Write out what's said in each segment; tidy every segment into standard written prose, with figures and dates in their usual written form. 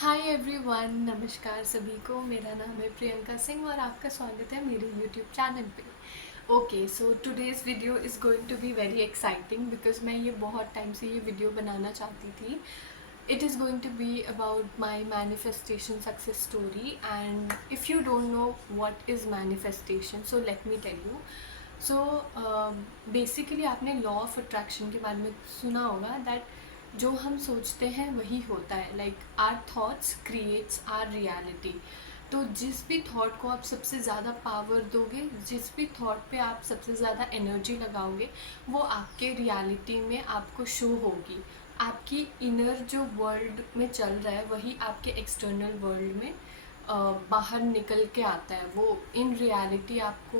Hi everyone, नमस्कार सभी को। मेरा नाम है प्रियंका सिंह और आपका स्वागत है मेरे यूट्यूब चैनल पे। Okay, so today's video is going to be very exciting because मैं ये बहुत टाइम से ये वीडियो बनाना चाहती थी। It is going to be about my manifestation success story and if you don't know what is manifestation, so let me tell you. So basically आपने law of attraction के बारे में सुना होगा दैट जो हम सोचते हैं वही होता है। Like our thoughts creates our reality. तो जिस भी थॉट को आप सबसे ज़्यादा पावर दोगे, जिस भी थॉट पे आप सबसे ज़्यादा एनर्जी लगाओगे, वो आपके रियलिटी में आपको शो होगी। आपकी इनर जो वर्ल्ड में चल रहा है वही आपके एक्सटर्नल वर्ल्ड में बाहर निकल के आता है। वो इन रियलिटी आपको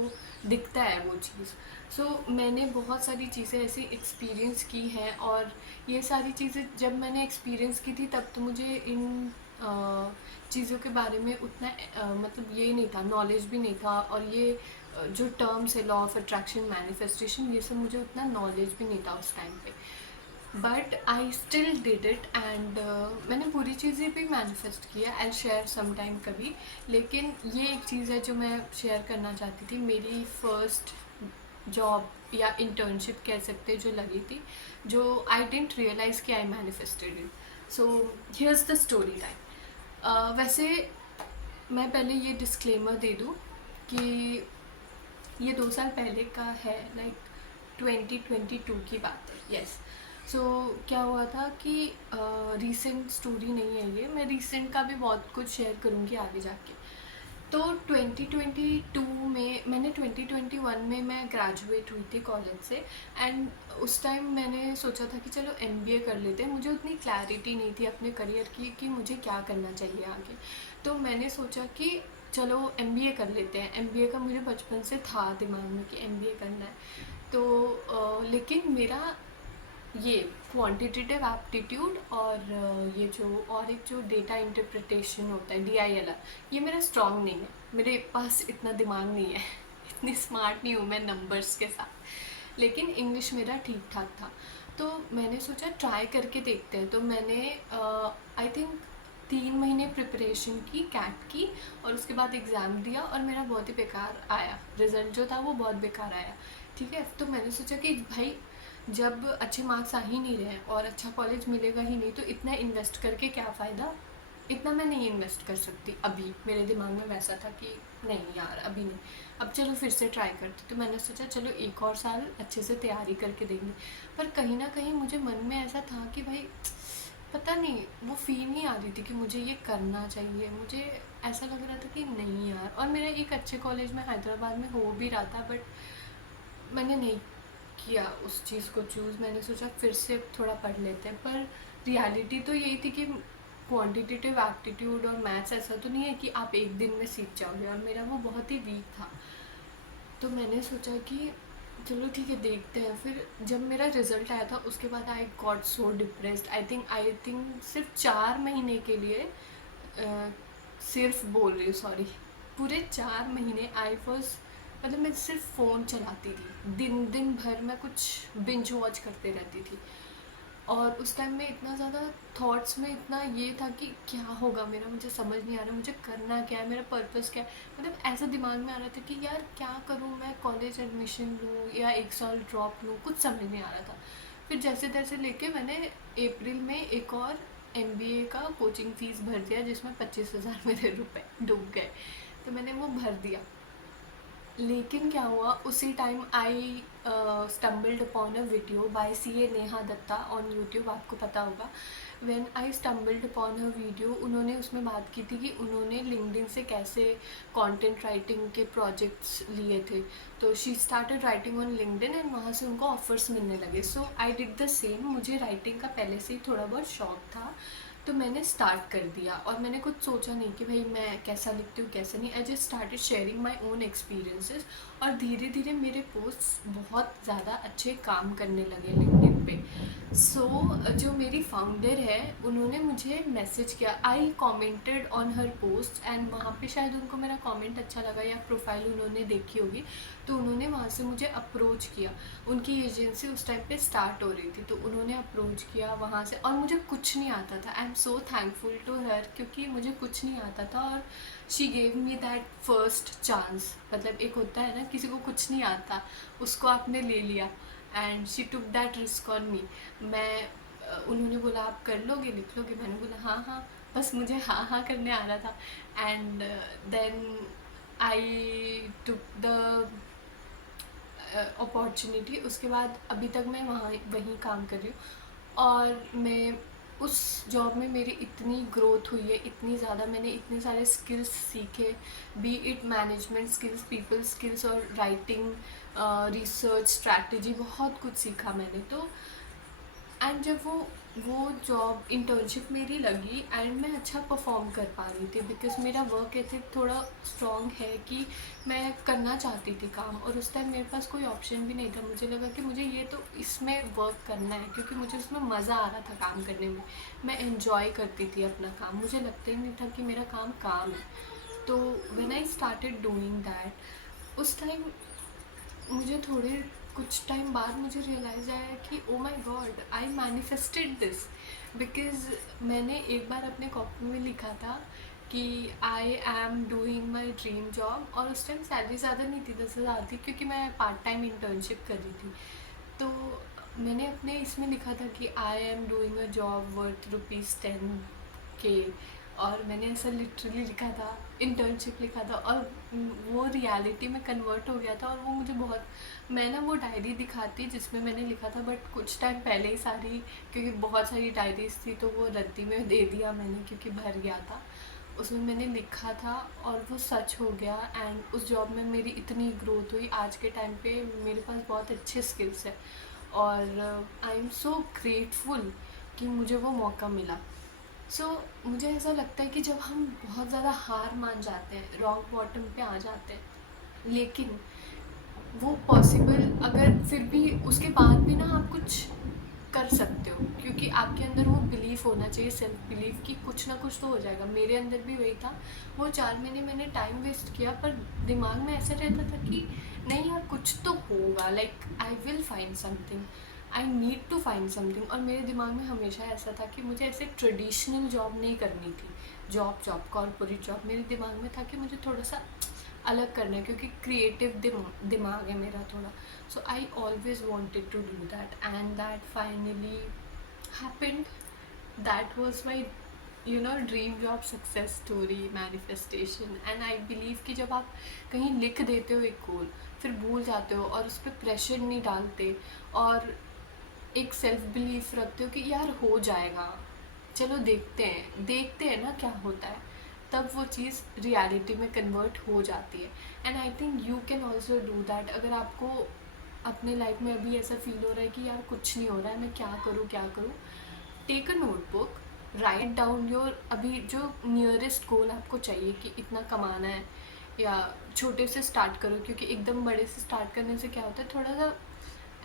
दिखता है वो चीज़। सो मैंने बहुत सारी चीज़ें ऐसी एक्सपीरियंस की हैं और ये सारी चीज़ें जब मैंने एक्सपीरियंस की थी तब तो मुझे इन चीज़ों के बारे में उतना मतलब ये नहीं था, नॉलेज भी नहीं था। और ये जो टर्म्स है लॉ ऑफ अट्रैक्शन, मैनिफेस्टेशन, ये सब मुझे उतना नॉलेज भी नहीं था उस टाइम पे। But I still did it and मैंने बुरी चीज़ें भी मैनिफेस्ट किया। आई शेयर सम टाइम कभी। लेकिन ये एक चीज़ है जो मैं शेयर करना चाहती थी। मेरी फर्स्ट जॉब या इंटर्नशिप कह सकते जो लगी थी, जो आई डेंट रियलाइज़ कि I manifested it. So here's the story line. वैसे मैं पहले ये डिस्क्लेमर दे दूँ कि ये 2 साल पहले का है, लाइक 2022 की बात है। यस। सो क्या हुआ था कि रीसेंट स्टोरी नहीं है ये, मैं रीसेंट का भी बहुत कुछ शेयर करूँगी आगे जाके। तो 2022 में मैंने 2021 में मैं ग्रेजुएट हुई थी कॉलेज से। एंड उस टाइम मैंने सोचा था कि चलो एमबीए कर लेते हैं। मुझे उतनी क्लैरिटी नहीं थी अपने करियर की कि मुझे क्या करना चाहिए आगे। तो मैंने सोचा कि चलो एमबीए कर लेते हैं। एमबीए का मुझे बचपन से था दिमाग में कि एमबीए करना है। तो लेकिन मेरा ये क्वांटिटेटिव एप्टीट्यूड और ये जो और एक जो डेटा इंटरप्रिटेशन होता है डीआईएलआर, ये मेरा स्ट्रॉन्ग नहीं है। मेरे पास इतना दिमाग नहीं है इतनी स्मार्ट नहीं हूँ मैं नंबर्स के साथ। लेकिन इंग्लिश मेरा ठीक ठाक था। तो मैंने सोचा ट्राई करके देखते हैं। तो मैंने आई थिंक 3 महीने प्रिपरेशन की कैट की और उसके बाद एग्ज़ाम दिया और मेरा बहुत ही बेकार आया। रिज़ल्ट जो था वो बहुत बेकार आया। ठीक है, तो मैंने सोचा कि भाई जब अच्छे मार्क्स आ ही नहीं रहे हैं और अच्छा कॉलेज मिलेगा ही नहीं तो इतना इन्वेस्ट करके क्या फ़ायदा। इतना मैं नहीं इन्वेस्ट कर सकती अभी। मेरे दिमाग में वैसा था कि नहीं यार अभी नहीं, अब चलो फिर से ट्राई करते। तो मैंने सोचा चलो एक और साल अच्छे से तैयारी करके देंगे। पर कहीं ना कहीं मुझे मन में ऐसा था कि भाई पता नहीं, वो फील नहीं आ रही थी कि मुझे ये करना चाहिए। मुझे ऐसा लग रहा था कि नहीं यार। और मेरा एक अच्छे कॉलेज में हैदराबाद में हो भी रहा था, बट मैंने नहीं किया उस चीज़ को चूज़। मैंने सोचा फिर से थोड़ा पढ़ लेते हैं। पर रियलिटी तो यही थी कि क्वांटिटेटिव एप्टीट्यूड और मैथ्स ऐसा तो नहीं है कि आप एक दिन में सीख जाओगे, और मेरा वो बहुत ही वीक था। तो मैंने सोचा कि चलो ठीक है देखते हैं। फिर जब मेरा रिज़ल्ट आया था उसके बाद I got so depressed. I think सिर्फ 4 महीने के लिए सिर्फ बोल रही हूँ सॉरी, पूरे 4 महीने आई वॉज, मतलब मैं सिर्फ फ़ोन चलाती थी। दिन दिन भर मैं कुछ बिंज वॉच करते रहती थी। और उस टाइम में इतना ज़्यादा थॉट्स में इतना ये था कि क्या होगा मेरा, मुझे समझ नहीं आ रहा मुझे करना क्या है, मेरा पर्पस क्या है। मतलब ऐसा दिमाग में आ रहा था कि यार क्या करूँ मैं, कॉलेज एडमिशन लूँ या एक साल ड्रॉप लूँ, कुछ समझ नहीं आ रहा था। फिर जैसे तैसे लेके मैंने अप्रैल में एक और एमबीए का कोचिंग फ़ीस भर दिया जिसमें 25,000 मेरे रुपए डूब गए। तो मैंने वो भर दिया। लेकिन क्या हुआ, उसी time I stumbled upon a video by C A Neha Datta on YouTube, आपको पता होगा। When I stumbled upon her video, उन्होंने उसमें बात की थी कि उन्होंने लिंक्डइन से कैसे कंटेंट राइटिंग के प्रोजेक्ट्स लिए थे। तो she started writing on LinkedIn and वहाँ से उनको ऑफर्स मिलने लगे। सो आई डिड द सेम। मुझे राइटिंग का पहले से ही थोड़ा बहुत शौक था, तो मैंने स्टार्ट कर दिया। और मैंने कुछ सोचा नहीं कि भाई मैं कैसा लिखती हूँ कैसे नहीं। I just started sharing my own experiences और धीरे धीरे मेरे पोस्ट्स बहुत ज़्यादा अच्छे काम करने लगे लिंक्डइन पे। जो मेरी फाउंडर है उन्होंने मुझे मैसेज किया, आई commented on her post and वहाँ पे शायद उनको मेरा कमेंट अच्छा लगा या प्रोफाइल उन्होंने देखी होगी, तो उन्होंने वहाँ से मुझे अप्रोच किया। उनकी एजेंसी उस टाइम पे स्टार्ट हो रही थी, तो उन्होंने अप्रोच किया वहाँ से, और मुझे कुछ नहीं आता था। I am so thankful to her, क्योंकि मुझे कुछ नहीं आता था और she gave me that first chance. मतलब एक होता है ना, किसी को कुछ नहीं आता, उसको आपने ले लिया and she took that risk on me. उन्होंने बोला आप कर लोगे, लिख लोगे? मैंने बोला हाँ हाँ, बस मुझे हाँ हाँ करने आ रहा था। And then I took the opportunity. उसके बाद अभी तक मैं वहीं काम कर रही हूँ, और मैं उस जॉब में मेरी इतनी ग्रोथ हुई है, इतनी ज़्यादा मैंने इतने सारे स्किल्स सीखे, B it management skills, people skills और राइटिंग, रिसर्च स्ट्रैटेजी, बहुत कुछ सीखा मैंने। तो एंड जब वो जॉब इंटर्नशिप मेरी लगी एंड मैं अच्छा परफॉर्म कर पा रही थी, बिकॉज मेरा वर्क एथिक थोड़ा स्ट्रॉन्ग है कि मैं करना चाहती थी काम, और उस टाइम मेरे पास कोई ऑप्शन भी नहीं था। मुझे लगा कि मुझे ये तो इसमें वर्क करना है, क्योंकि मुझे उसमें मज़ा आ रहा था काम करने में, मैं इन्जॉय करती थी अपना काम, मुझे लगता ही नहीं था कि मेरा काम काम है। तो when I started doing that, उस टाइम मुझे थोड़े कुछ टाइम बाद मुझे रियलाइज़ आया कि oh my god, I manifested this. Because मैंने एक बार अपने कॉपी में लिखा था कि I am doing my dream job, और उस टाइम सैलरी ज़्यादा नहीं थी, 10,000 थी, क्योंकि मैं पार्ट टाइम इंटर्नशिप कर रही थी। तो मैंने अपने इसमें लिखा था कि I am doing a job worth ₹10K, और मैंने ऐसा लिटरली लिखा था, इंटर्नशिप लिखा था, और वो रियलिटी में कन्वर्ट हो गया था। और वो मुझे बहुत, मैं ना वो डायरी दिखाती जिसमें मैंने लिखा था, बट कुछ टाइम पहले ही सारी, क्योंकि बहुत सारी डायरीज थी तो वो रद्दी में दे दिया मैंने, क्योंकि भर गया था। उसमें मैंने लिखा था और वो सच हो गया, एंड उस जॉब में मेरी इतनी ग्रोथ हुई। आज के टाइम पे मेरे पास बहुत अच्छे स्किल्स है, और आई एम सो ग्रेटफुल कि मुझे वो मौका मिला। मुझे ऐसा लगता है कि जब हम बहुत ज़्यादा हार मान जाते हैं, रॉक बॉटम पे आ जाते हैं, लेकिन वो पॉसिबल, अगर फिर भी उसके बाद भी ना आप कुछ कर सकते हो, क्योंकि आपके अंदर वो बिलीफ होना चाहिए, सेल्फ बिलीफ, कि कुछ ना कुछ तो हो जाएगा। मेरे अंदर भी वही था। वो 4 महीने मैंने टाइम वेस्ट किया, पर दिमाग में ऐसा रहता था कि नहीं यार, कुछ तो होगा, like I will find something, I need to find something. और मेरे दिमाग में हमेशा ऐसा था कि मुझे ऐसे ट्रेडिशनल जॉब नहीं करनी थी, जॉब कॉर्पोरेट जॉब। मेरे दिमाग में था कि मुझे थोड़ा सा अलग करना है, क्योंकि क्रिएटिव दिमाग है मेरा थोड़ा। So I always wanted to do that, and that finally happened. That was my dream job success story, manifestation. And I believe कि जब आप कहीं लिख देते हो एक गोल, फिर भूल जाते हो और उस पर प्रेशर नहीं डालते, और एक सेल्फ बिलीफ रखते हो कि यार हो जाएगा, चलो देखते हैं ना क्या होता है, तब वो चीज़ रियलिटी में कन्वर्ट हो जाती है। And I think you can also do that. अगर आपको अपने लाइफ में अभी ऐसा फील हो रहा है कि यार कुछ नहीं हो रहा है, मैं क्या करूँ, take a notebook, write down your, अभी जो नियरेस्ट गोल आपको चाहिए कि इतना कमाना है, या छोटे से स्टार्ट करो, क्योंकि एकदम बड़े से स्टार्ट करने से क्या होता है, थोड़ा सा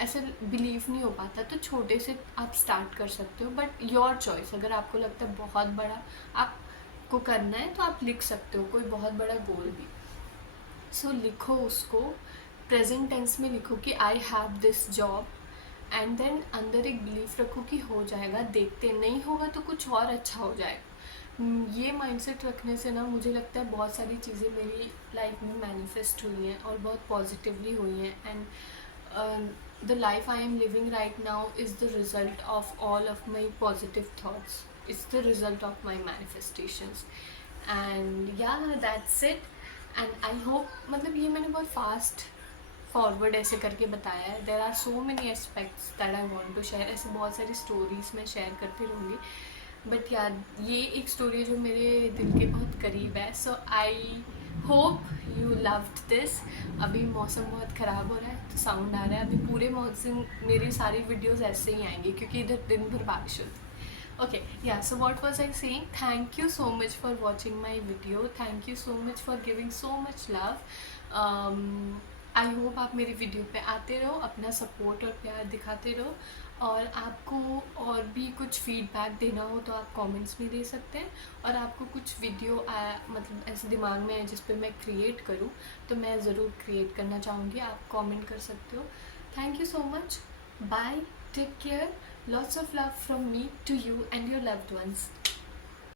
ऐसे बिलीव नहीं हो पाता। तो छोटे से आप स्टार्ट कर सकते हो, बट योर चॉइस। अगर आपको लगता है बहुत बड़ा आपको करना है, तो आप लिख सकते हो कोई बहुत बड़ा गोल भी। लिखो उसको, प्रेजेंट टेंस में लिखो कि I have this job, and then अंदर एक बिलीफ रखो कि हो जाएगा, देखते नहीं होगा तो कुछ और अच्छा हो जाएगा। ये माइंडसेट रखने से ना मुझे लगता है बहुत सारी चीज़ें मेरी लाइफ में मैनिफेस्ट हुई हैं, और बहुत पॉजिटिवली हुई हैं। And the life I am living right now is the result of all of my positive thoughts. It's the result of my manifestations. And yeah, that's it. And I hope, मतलब ये मैंने बहुत fast forward ऐसे करके बताया है। There are so many aspects that I want to share. ऐसे बहुत सारी स्टोरीज मैं शेयर करती रहूँगी, बट यार ये एक स्टोरी जो मेरे दिल के बहुत करीब है। So I hope you loved this. अभी मौसम बहुत ख़राब हो रहा है तो साउंड आ रहा है। अभी पूरे मौसम मेरी सारी वीडियोस ऐसे ही आएंगी, क्योंकि इधर दिन भर बारिश होती है। Okay, yeah, so what was I saying? Thank you so much for watching my video. Thank you so much for giving so much love. I hope आप मेरी वीडियो पे आते रहो, अपना सपोर्ट और प्यार दिखाते रहो, और आपको और भी कुछ फीडबैक देना हो तो आप कमेंट्स में दे सकते हैं। और आपको कुछ वीडियो मतलब ऐसे दिमाग में है जिस पे मैं क्रिएट करूँ तो मैं ज़रूर क्रिएट करना चाहूँगी, आप कमेंट कर सकते हो। Thank you so much, bye, take care, lots of love from me to you and your loved once.